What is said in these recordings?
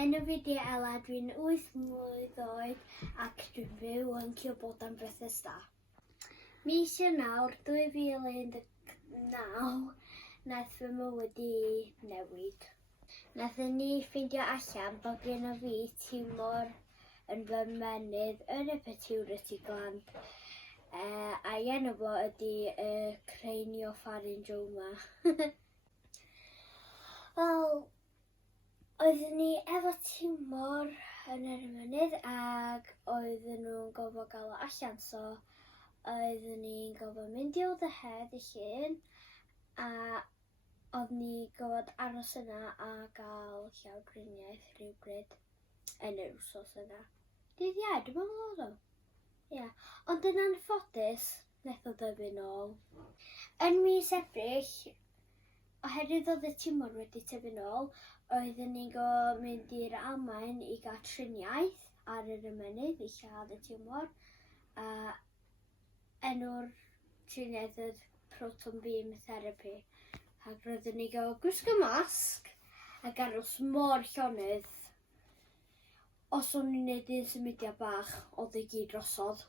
enw fi di Ela, dwi'n 8 mlwydd oed ac dwi'n byw yn Cilbodan, Bethesda. Mis Ionawr 2019 nath fy mywyd i newid. Nathon ni ffeindio allan bod genna fi tiwmor yn fy menydd yn y pituitary gland a'i enw fo ydi craniopharyngioma. Wel, oeddwn ni efo tiwmor yn yr ymennydd ac oedden nhw'n gofod gael o allan, so oeddwn ni'n gofod mynd i weld y head y llun a oeddwn ni gofod aros yna a gael llawdriniaeth rhywbryd yn yr wsos yna. Dydd Iau, dwi'n meddwl oedd o. Ia, ond yn anffodus, nath o dyfu nôl. Yn mis Ebrill, oherwydd oedd y tiwmor wedi tyfu nôl, oeddwn ni'n go mynd i'r Almaen i gael triniaeth ar yr ymennydd i lladd y tiwmor. Enw'r triniaeth oedd proton beam therapy. Ac roeddwn ni gael gwisgo masg ac aros mor llonydd. Os o'n i'n neud un symudiad bach, oedd ei gyd drosodd.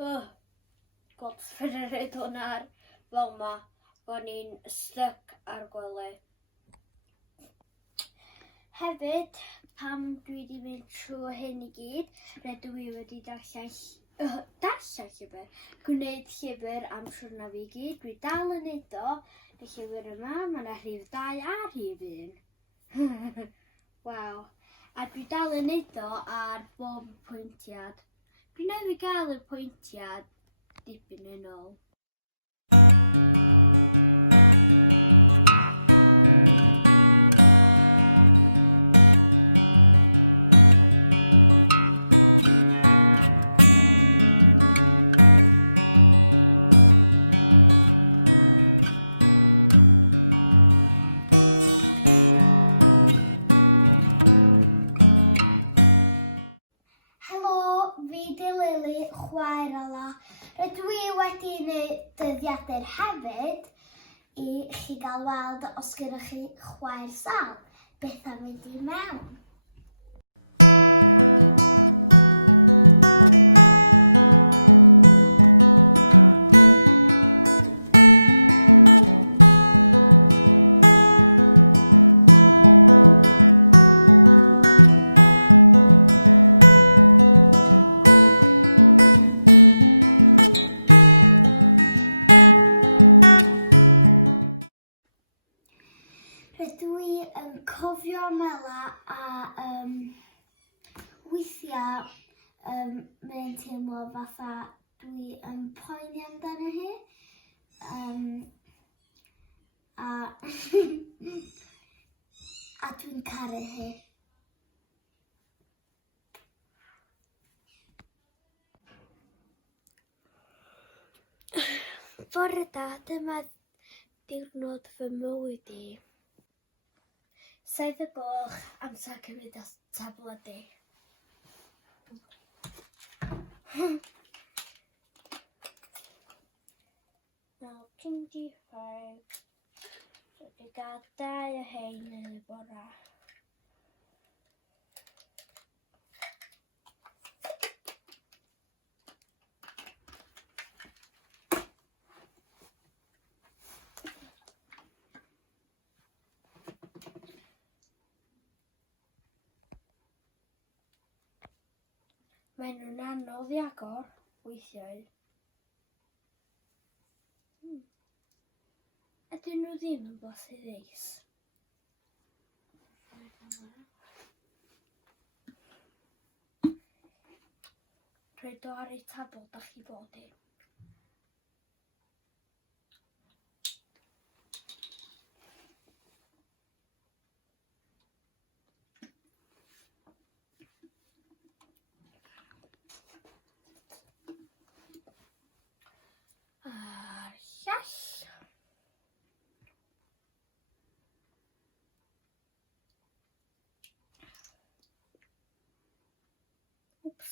God, fydden ni'n rhaid hwnna fel ma, bod ni'n stuck ar gwely. Hefyd, pam dwi wedi mynd trwy hyn i gyd, rydw i wedi gwneud llyfr am siwrna fi gyd. Dwi dal yn neud o, y llyfr yma, mae yna rhif 2 a rhif 1. Waw. A dwi dal yn neud o ar bob pwyntiad. Dwi newydd gael y pwyntiad dipyn yn ôl. Helo, fi di Lili, chwaer Ela. Rydw i wedi gwneud dyddiadur hefyd i chi gael weld os gyda chi chwaer sal. Beth am fynd i mewn? Rydw i yn cofio Mela a weithiau mae'n teimlo fatha dwi yn poeni amdano hi. A dwi'n caru hi. Bore da, dyma diwrnod fy mywyd i. 7 o'r gloch, amser cymryd tabledu. Now 25. So dwi gael 2 o hein yn y bora. Maen nhw'n anodd i agor weithiau. Ydyn nhw ddim yn blasu ddeis. Rhaid o ar ei tabl da chi bod i. A'r llall. Oops.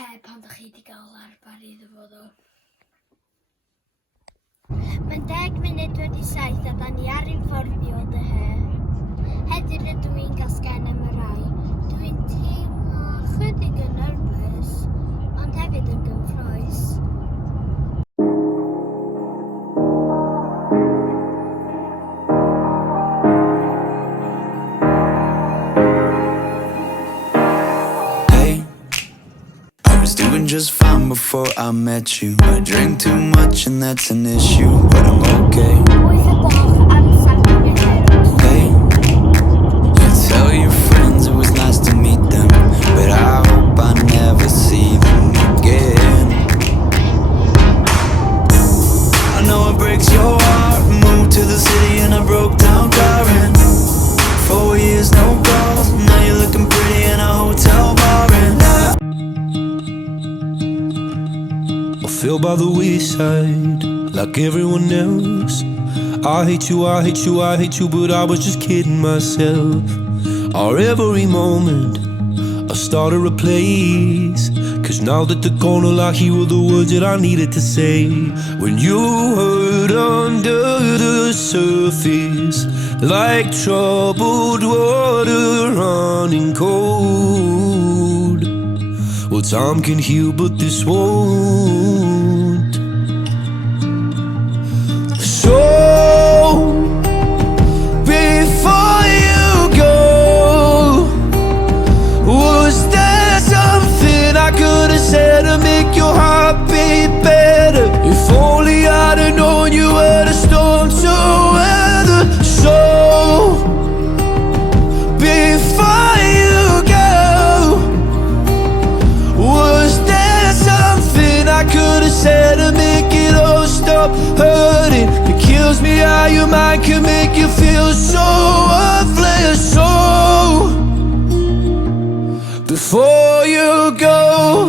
he pan dych chi wedi cael arfer iddo fo ddo. Mae'n 10 munud wedi 7 a da ni ar ein ffordd i ôl dy he. Heddiw rydw i'n cael sgen am y rai. Dwi'n teimlo chydig yn nerfus, ond hefyd yn gyffroes. Doing just fine before I met you. I drink too much and that's an issue, but I'm okay. Hey, you tell your friends it was nice to meet them, but I hope I never see them again. I know it breaks your heart. Moved to the city and I broke down crying. 4 years no calls, now you're looking pretty in a hotel bar. Fell by the wayside, like everyone else. I hate you, I hate you, I hate you, but I was just kidding myself. Our every moment, I started a place. Cause now that they're gone, all I hear were the words that I needed to say. When you hurt under the surface, like troubled water running cold. Well, time can heal, but this won't. So, before you go, was there something I could have said to make your heart beat better? If only I'd have known you were the storm to weather. So, before you go, was there something I could have said to make it all stop hurting? It kills me how your mind can make you feel so worthless. So, before you go,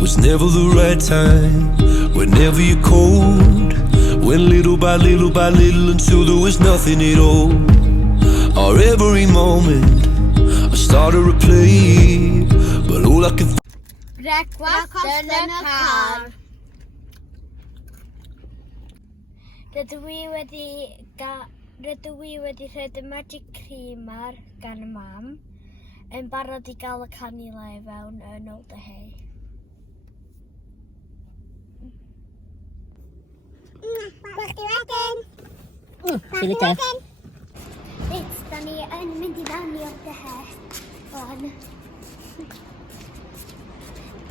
was never the right time, whenever you're cold. Went little by little by little until there was nothing at all. Our every moment I started to play, but all I can Brecwast yn y car. Rydw i wedi rhaid y magic cream ar gan y mam, yn barod I gael y canila I fewn yn ôl dy he. Gweld chi wedyn. Sydd wedi? Reit, da ni yn mynd I fewn I ôl dy he. Wan.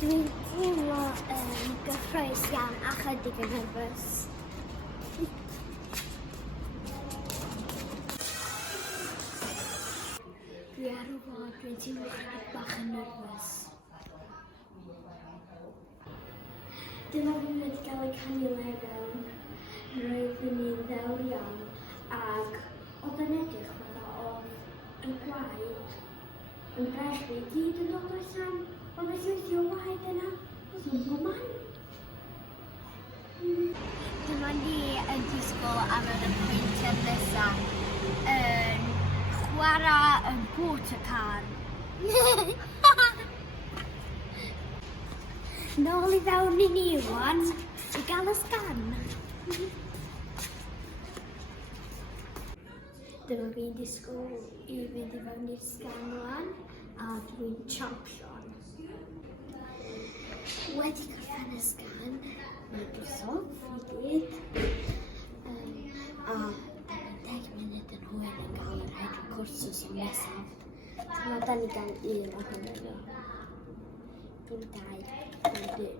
Dwi'n teimlo yn gyffroes iawn a chydig yn nerfus. Dwi ar y fod, dwi'n teimlo chydig bach yn nerfus. Dyma fi wedi cael ei canila I fewn. Roeddwn i'n ddel iawn ac oedd yn edrych fatha oedd yn gwaed yn brech fi gyd yn ôl allan. Oedd y llwythi o waed yna, oedd yn boman. Dyma ni yn disgwyl am yr apwyntiad nesaf yn chwarae yn bwt y car. Nôl I fewn I ni wan, I gael y sgan. Dyma fi'n disgwyl I fynd I fewn i'r sgan wan a dwi'n champion. Wedi gorffen y sgan, mae'n drosodd I gyd. A mae'n 10 munud yn hwyr yn gael yr hedr cwrsus yn nesaf. Dyma da ni gael un ohonyn nhw. Dim 2, dim 1.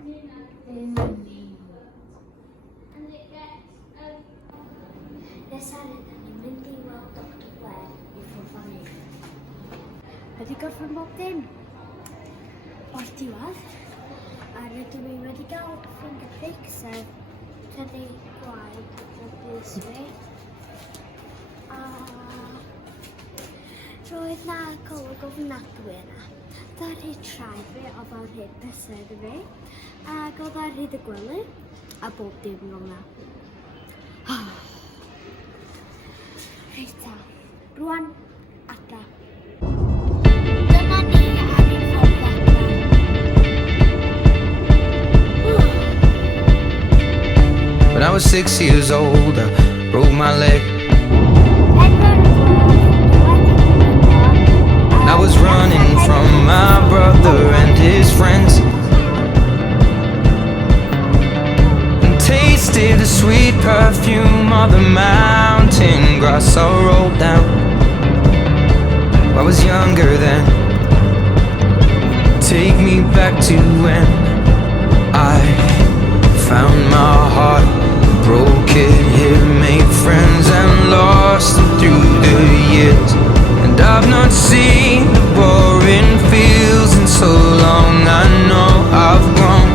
Nina wedi gorffen bob dim o'r diwedd. A rydw i wedi cael fingerpick, sef tyfu gwaed o bus fi. A roedd na golwg ofnadwy yna. Oedd ar hyd traed fi, oedd ar hyd bysedd fi, ac oedd ar hyd y gwely, a bob dim fel yna. Reit ta, rwan adra. Dyma ni ar ein ffordd adra. When I was 6 years old, I broke my leg. I was running from my brother and his friends, and tasted the sweet perfume of the mountain grass I rolled down. I was younger then. Take me back to when I found my heart, broke it here, made friends and lost them through the years. And I've not seen the boring fields in so long. I know I've grown,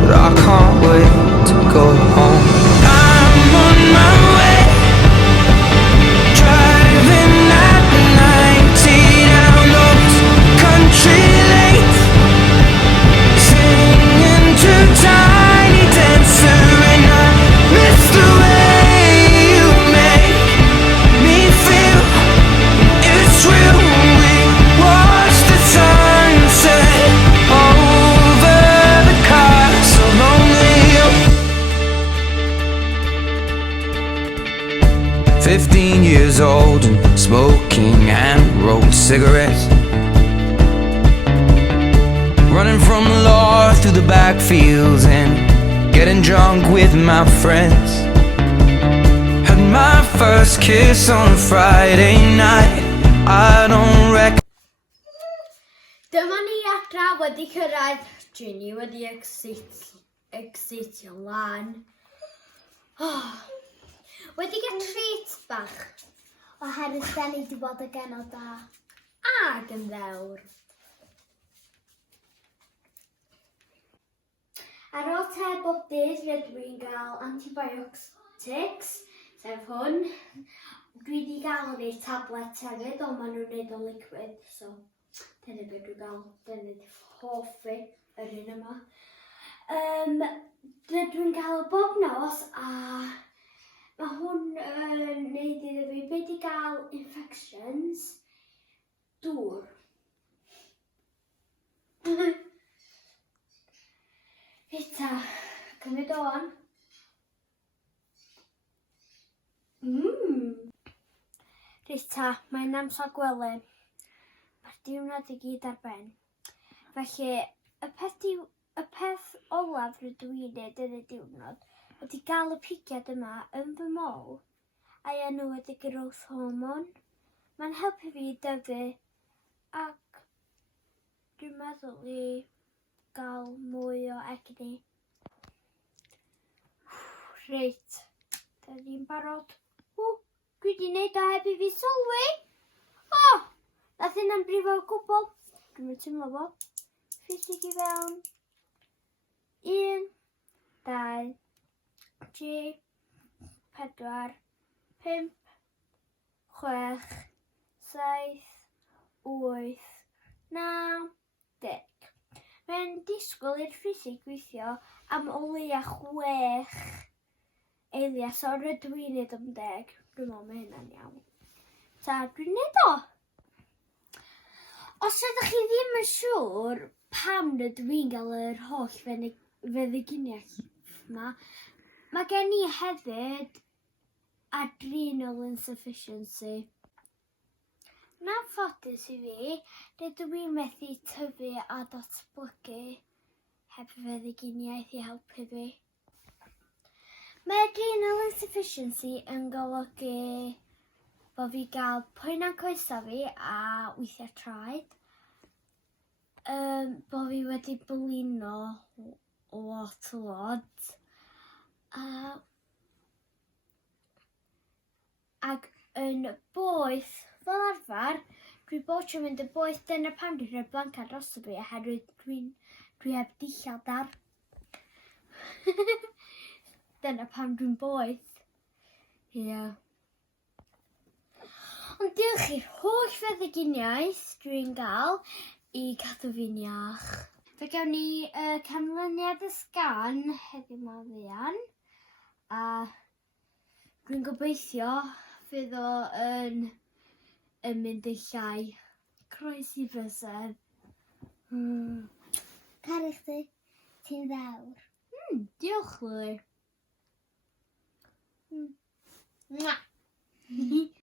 but I can't wait to go home. I'm on my way, driving at 90 down those country lanes, singing to Tiny Dancer, and I miss the way you make me feel. It's real. We watch the sunset over the castle on the hill. 15 years old and smoking hand-rolled cigarettes, running from the law through the backfields and getting drunk with my friends. Had my first kiss on a Friday night. I don't reckon. Dyma ni adra wedi cyrraedd, Ginny wedi exitio lan. Wedi gael treat bach. Oherwydd da ni wedi bod y genod da. Ag yn ddewr. Ar ôl te bob dydd rydw i'n cael antibiotics, sef hwn. Dwi wedi gael yn ei tablet hefyd, ond maen nhw'n neud o liquid, so dyna beth dwi'n gael. Dyna di hoff fi, yr un yma. Dwi'n cael bob nos, a mae hwn yn neud iddo fi beth i gael infections dŵr. Eita, cymryd o on. Rita, mae'n amser gwely. Mae'r diwrnod i gyd ar ben. Felly, y peth olaf rydw i'n neud yn y diwrnod ydy gael y pigiad yma yn fy mol a'i enw ydy growth hormone. Mae'n helpu fi dyfu ac dwi'n meddwl i gael mwy o egni. Reit, da ni'n barod. Dwi wedi gwneud o heb i fi sylwi. Nath hynna'n brifo o gwbl. Dwi'n mynd teimlo fo. Ffisig i fewn. 1, 2, 3, 4, 5, 6, 7, 8, 9, 10. Mae'n disgwyl i'r ffisig gweithio am o leia 6 eiliad, so rydw i'n neud am 10. Dwi'n meddwl mae hynna'n iawn. Ta, dwi'n neud o. Os ydych chi ddim yn siŵr pam rydw i'n gael yr holl feddyginiaeth yma, mae gen i hefyd adrenal insufficiency. Yn anffodus i fi, rydw i'n methu tyfu a datblygu heb feddyginiaeth i helpu fi. Mae adrenal insufficiency yn golygu bod fi gael poen ar coesa fi a weithiau traed. Bod fi wedi blino lot. Ac yn boeth fel arfer, Dwi bod trwy'n mynd y boeth, dyna pam dwi'n rhoi blanca dros fi, oherwydd dwi heb dillad ar. Dyna pam dwi'n boeth. Ie. Ond diolch i'r holl feddyginiaeth dwi'n gael i cadw fi'n iach. Fe gawn ni canlyniad y sgan heddiw ma ddian. A dwi'n gobeithio fydd o yn mynd yn llai. Croesi bysedd. Caru chdi, ti'n ddewr. Diolch, Lily. Mwah.